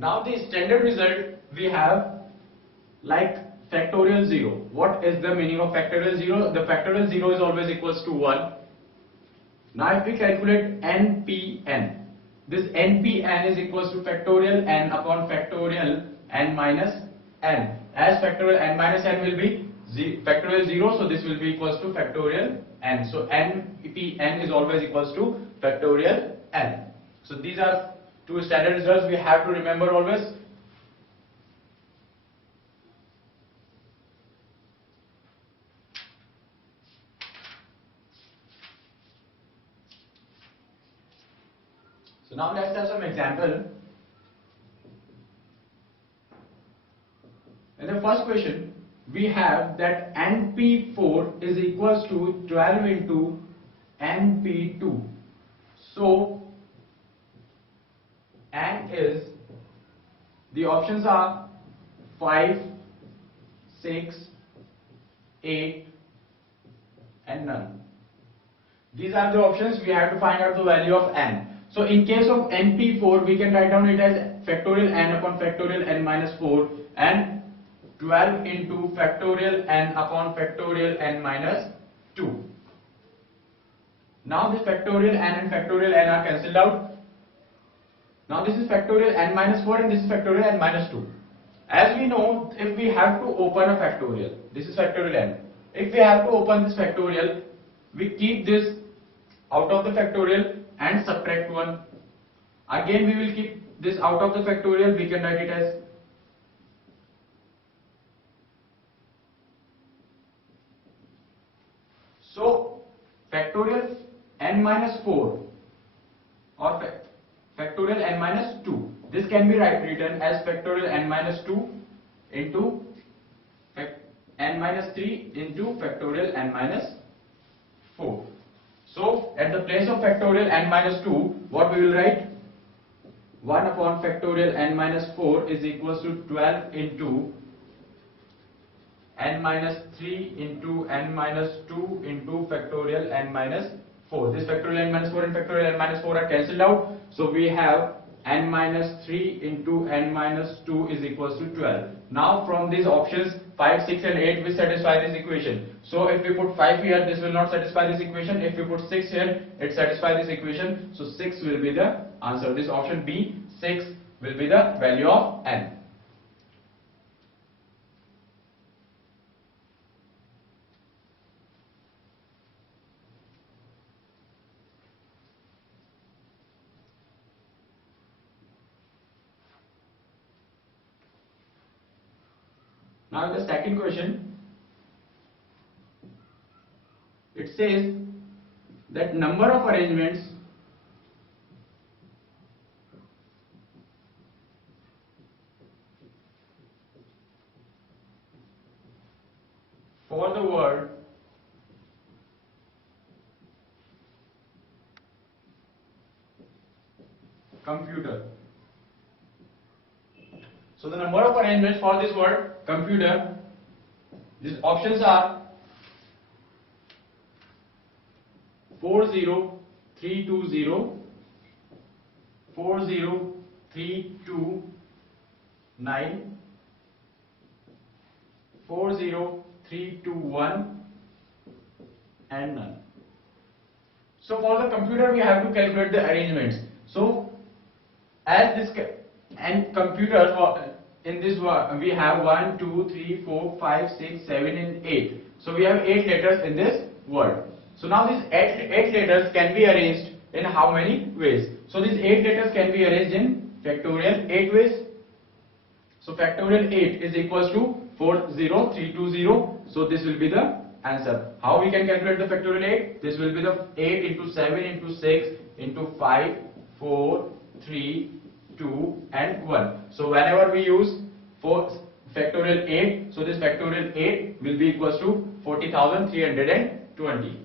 Now the standard result we have like factorial 0. What is the meaning of factorial 0? The factorial 0 is always equals to 1. Now if we calculate npn, this npn is equals to factorial n upon factorial n minus n. As factorial n minus n will be factorial 0, so this will be equals to factorial n. So npn is always equals to factorial n. So these are two standard results we have to remember always. So now let's have some example. In the first question, we have that np4 is equals to 12 into np2. So n is, the options are 5, 6, 8 and none. These are the options. We have to find out the value of n. So in case of np4, we can write down it as factorial n upon factorial n minus 4 and 12 into factorial n upon factorial n minus 2. Now this factorial n and factorial n are cancelled out. Now this is factorial n minus 4 and this is factorial n minus 2. As we know, if we have to open a factorial, this is factorial n. If we have to open this factorial, we keep this out of the factorial and subtract 1. Again we will keep this out of the factorial, we can write it as so factorial n minus 4 or factorial n minus 2. This can be written as factorial n minus 2 into n minus 3 into factorial n minus 4. So at the place of factorial n minus 2, what we will write? 1 upon factorial n minus 4 is equals to 12 into n minus 3 into n minus 2 into factorial n minus 4. This factorial n minus 4 and factorial n minus 4 are cancelled out. So we have n minus 3 into n minus 2 is equals to 12. Now from these options 5, 6 and 8 will satisfy this equation. So if we put 5 here, this will not satisfy this equation. If we put 6 here, it satisfies this equation. So 6 will be the answer. This option B, 6 will be the value of n. Now the second question, it says that number of arrangements for the word computer. So the number of arrangements for this word computer, these options are 40320, 40329, 40321 and none. So for the computer we have to calculate the arrangements. So as this and computer in this we have 1, 2, 3, 4, 5, 6, 7 and 8. So we have 8 letters in this word. So now these 8 letters can be arranged in how many ways? So these 8 letters can be arranged in factorial 8 ways. So factorial 8 is equals to 40320. So this will be the answer. How we can calculate the factorial 8? This will be the 8 into 7 into 6 into 5, 4, 3, 2 and 1. So whenever we use factorial 8, so this factorial 8 will be equals to 40,320.